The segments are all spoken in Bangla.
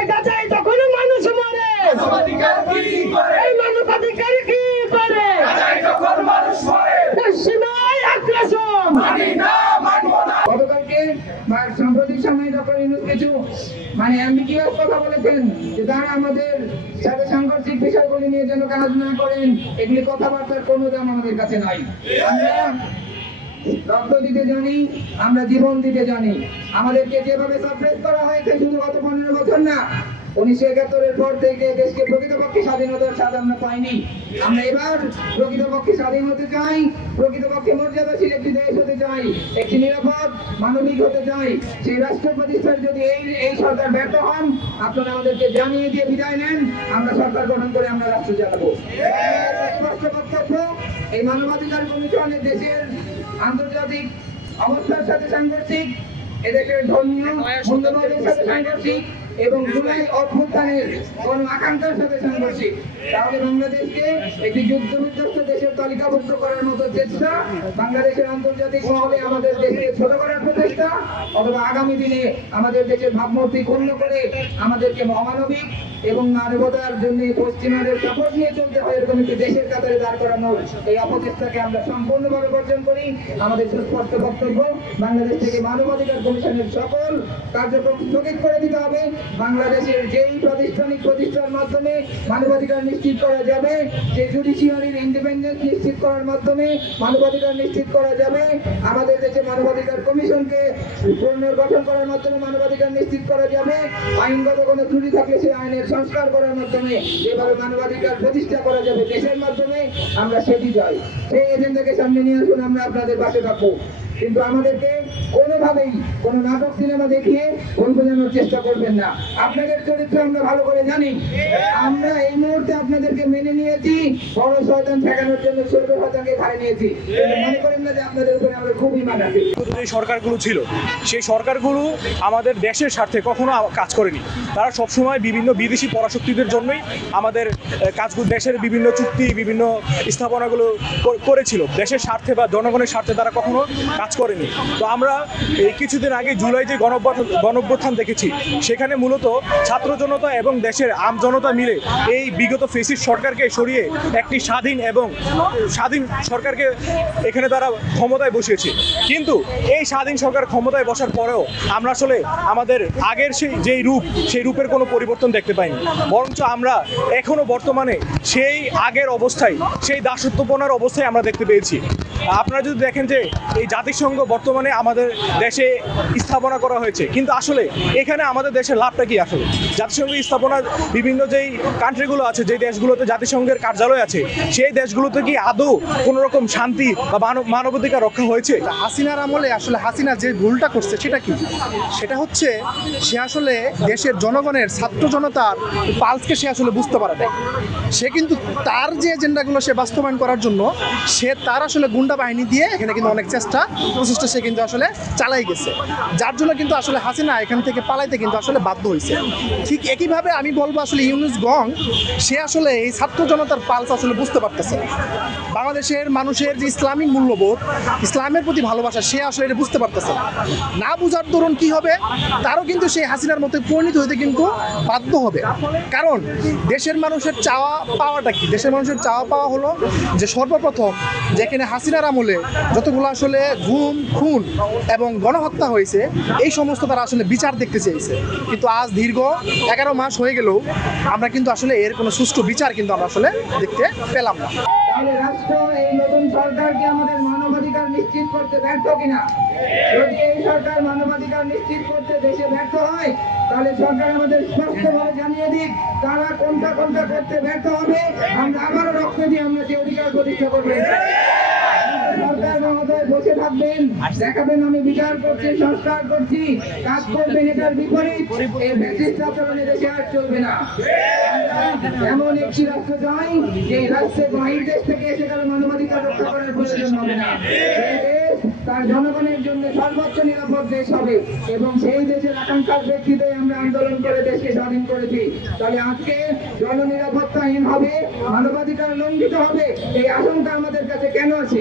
এটা চাই তখন মানুষ মরে, এই মানবাধিকার কি করে সীমায় আগ্রাসন। গতকালকে সাম্প্রতিক সময়ে ডক্টর ইউনূস কিছু অ্যাম্বিগুয়াস কথা বলেছেন যে তারা আমাদের সাথে সাংঘর্ষিক বিষয়গুলি নিয়ে যেন কাজ না করেন, এগুলি কথাবার্তার কোনো দাম আমাদের কাছে নাই। আমরা রক্ত দিতে জানি, আমরা জীবন দিতে জানি। আমাদেরকে যেভাবে সাপ্রেস করা হয়েছে শুধু গত 15 বছর না, 1971-এর পর থেকে দেশকে প্রকৃতপক্ষে স্বাধীনতার স্বাদ আমরা পাইনি। আমরা এবার প্রকৃতপক্ষে স্বাধীন হতে চাই, প্রকৃতপক্ষে মর্যাদাশীল একটি দেশ হতে চাই, একটি নিরাপদ মানবিক হতে চাই। সেই রাষ্ট্র প্রতিষ্ঠার যদি এই সরকার ব্যর্থ হন, আপনারা আমাদেরকে জানিয়ে দিয়ে বিদায় নেন, আমরা সরকার গঠন করে আমরা রাষ্ট্র চালাবো। বক্তব্য, এই মানবাধিকার কমিশনের দেশের আন্তর্জাতিক অবস্থার সাথে সাংঘর্ষিক, এদেশের ধর্মীয় মূল্যবোধের সাথে সাংঘর্ষিক এবং জুলাই অভ্যুত্থানের কোন আকাঙ্ক্ষার সাথে সাংঘর্ষিক। তাহলে বাংলাদেশকে একটি যুদ্ধ বিধ্বস্ত দেশের তালিকাভুক্ত করার মতো চেষ্টা, বাংলাদেশের আন্তর্জাতিক মহলে আমাদের দেশকে ছোট করার প্রচেষ্টা, অথবা আগামী দিনে আমাদের দেশের ভাবমূর্তি ক্ষুণ্ণ করে আমাদেরকে অমানবিক এবং মানবতার জন্য পশ্চিমাদের সাপোর্ট নিয়ে চলতে হয় এরকম একটি দেশের কাতারে দাঁড় করানোর এই অপচেষ্টাকে আমরা সম্পূর্ণভাবে বর্জন করি। আমাদের সুস্পষ্ট বক্তব্য, বাংলাদেশ থেকে মানবাধিকার কমিশনের সকল কার্যক্রম স্থগিত করে দিতে হবে। বাংলাদেশের যেই প্রাতিষ্ঠানিক প্রতিষ্ঠার মাধ্যমে মানবাধিকার নিশ্চিত করা যাবে, যে জুডিশিয়ারির ইন্ডিপেন্ডেন্স নিশ্চিত করার মাধ্যমে মানবাধিকার নিশ্চিত করা যাবে, আমাদের দেশে মানবাধিকার কমিশনকে পুনর্গঠন করার মাধ্যমে মানবাধিকার নিশ্চিত করা যাবে, আইনগত কোনো ত্রুটি থাকলে সেই আইনের সংস্কার করার মাধ্যমে যেভাবে মানবাধিকার প্রতিষ্ঠা করা যাবে দেশের মাধ্যমে, আমরা সেটি চাই। সেই এজেন্ডাকে সামনে নিয়ে আসুন, আমরা আপনাদের পাশে থাকবো। কিন্তু আমাদেরকে কোনোভাবেই কোনো নাটক সিনেমা দেখিয়ে ভুল বোঝানোর চেষ্টা করবেন না। আপনাদের চরিত্র আমরা ভালো করে জানি। আমরা এই মুহূর্তে আপনাদেরকে মেনে নিয়েছি বড় শয়তান ঠেকানোর জন্য ছোট শয়তানকে ঘাড়ে নিয়েছি। মনে করেন না যে আপনাদের উপরে আমাদের খুব ঈমান আছে। যে সরকারগুলো ছিল সেই সরকারগুলো আমাদের দেশের স্বার্থে কখনো কাজ করেনি। তারা সবসময় বিভিন্ন বিদেশি পরাশক্তিদের জন্যই আমাদের কাজগুলো, দেশের বিভিন্ন চুক্তি, বিভিন্ন স্থাপনাগুলো করেছিল। দেশের স্বার্থে বা জনগণের স্বার্থে তারা কখনো কাজ করেনি। তো আমরা এই কিছুদিন আগে জুলাই যে গণঅভ্যুত্থান দেখেছি, সেখানে মূলত ছাত্র জনতা এবং দেশের আম জনতা মিলে এই বিগত ফ্যাসিস্ট সরকারকে সরিয়ে একটি স্বাধীন সরকারকে এখানে তারা ক্ষমতায় বসিয়েছে। কিন্তু এই স্বাধীন সরকার ক্ষমতায় বসার পরেও আমরা আসলে আমাদের আগের সেই রূপের কোনো পরিবর্তন দেখতে পাইনি, বরঞ্চ আমরা এখনো বর্তমানে সেই আগের অবস্থায়, সেই দাসত্বপনার অবস্থায় আমরা দেখতে পেয়েছি। আপনারা যদি দেখেন যে এই জাতিসংঘ বর্তমানে আমাদের দেশে স্থাপনা করা হয়েছে, কিন্তু আসলে এখানে আমাদের দেশের লাভটা কি? আসলে জাতিসংঘ স্থাপনার বিভিন্ন যেই কান্ট্রিগুলো আছে, যেই দেশগুলোতে জাতিসংঘের কার্যালয় আছে, সেই দেশগুলোতে কি আদৌ কোনো রকম শান্তি বা মানবাধিকার রক্ষা হয়েছে? হাসিনার আমলে আসলে হাসিনা যে ভুলটা করছে সেটা কি? সেটা হচ্ছে সে আসলে দেশের জনগণের, ছাত্র জনতার পালসকে সে আসলে বুঝতে পারে না। সে কিন্তু তার যে এজেন্ডাগুলো সে বাস্তবায়ন করার জন্য সে তার আসলে গুন্ডা বাহিনী দিয়ে এখানে কিন্তু অনেক প্রচেষ্টা সে কিন্তু আসলে চালাই গেছে, যার জন্য কিন্তু আসলে হাসিনা এখান থেকে পালাইতে কিন্তু আসলে বাধ্য হয়েছে। ঠিক একইভাবে আমি বলবো আসলে ইউনূস গং সে আসলে এই ছাত্র জনতার পালস আসলে বুঝতে পারতেছে। বাংলাদেশের মানুষের যে ইসলামিক মূল্যবোধ, ইসলামের প্রতি ভালোবাসা, সে আসলে এটা বুঝতে পারতেছে না। বুঝার দরুন কি হবে, তারও কিন্তু সেই হাসিনার মতো পরিণত হতে কিন্তু বাধ্য হবে। কারণ দেশের মানুষের চাওয়া পাওয়াটা কি? দেশের মানুষের চাওয়া পাওয়া হলো যে সর্বপ্রথম যেখানে হাসিনার আমলে যতগুলো আসলে গুম, খুন এবং গণহত্যা হয়েছে, এই সমস্ত তারা আসলে বিচার দেখতে চেয়েছে। কিন্তু আজ দীর্ঘ 11 মাস হয়ে গেলেও আমরা কিন্তু আসলে এর কোনো সুষ্ঠু বিচার কিন্তু আমরা আসলে দেখতে পেলাম না। তাহলে রাষ্ট্র এই নতুন সরকারকে আমাদের মানবাধিকার নিশ্চিত করতে ব্যর্থ কিনা? যদি এই সরকার মানবাধিকার নিশ্চিত করতে দেশে ব্যর্থ হয়, তাহলে সরকার আমাদের স্পষ্টভাবে জানিয়ে দিক তারা কোনটা করতে ব্যর্থ হবে। আমরা আবারও রক্ত দিয়ে আমরা সেই অধিকার প্রতিষ্ঠা করবো। সরকার মহোদয় বসে থাকবেন, দেখাবেন আমি বিচার করছি, সংস্কার করছি, কাজ করবেন, এটার বিপরীত এই ফ্যাসিস্ট আচরণে দেশে আর চলবে না। এমন একটি রাষ্ট্র চাই যে রাষ্ট্রে বাহির দেশ থেকে এসে তারা মানবাধিকার রক্ষা করার প্রয়োজন হবে না। তার জনগণের জন্য সর্বোচ্চ নিরাপদ দেশ হবে এবং সেই দেশের আকাঙ্ক্ষার প্রেক্ষিতে আমরা আন্দোলন করে দেশকে স্বাধীন করেছি। তাহলে আজকে জননিরাপত্তাহীন হবে, মানবাধিকার লঙ্ঘিত হবে, এই আশঙ্কা আমাদের কাছে কেন আছে?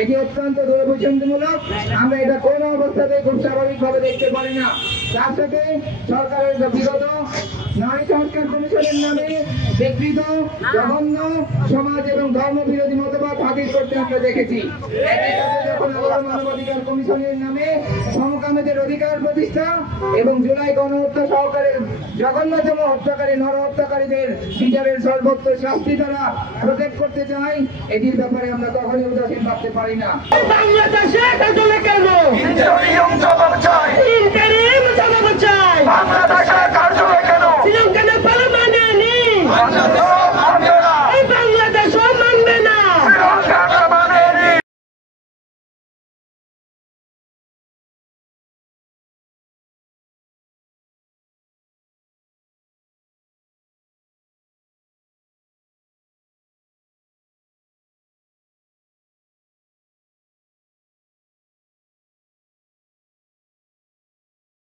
এটি অত্যন্ত দুরভিসন্ধিমূলক। আমরা এটা কোনো অবস্থাতেই খুব স্বাভাবিকভাবে দেখতে পারি না। তার সাথে সরকারের বিগত নারী সংস্কার কমিশনের নামে বিকৃত জঘন্য সমাজ এবং ধর্ম বিরোধী মতবাদ হাজির করতে আমরা দেখেছি। একই সাথে যখন আবার মানবাধিকার কমিশনের নামে সমকামীদের অধিকার প্রতিষ্ঠা এবং জুলাই গণহত্যা সহকারে জঘন্যতম হত্যাকারী নরহত্যাকারীদের বিচারের সর্বোচ্চ শাস্তি দ্বারা প্রোটেক্ট করতে চাই, এটির ব্যাপারে আমরা কখনোই উদাসীন ভাবতে পারি না। বাংলাদেশে কেন ইন্টারিম জবাব চাই।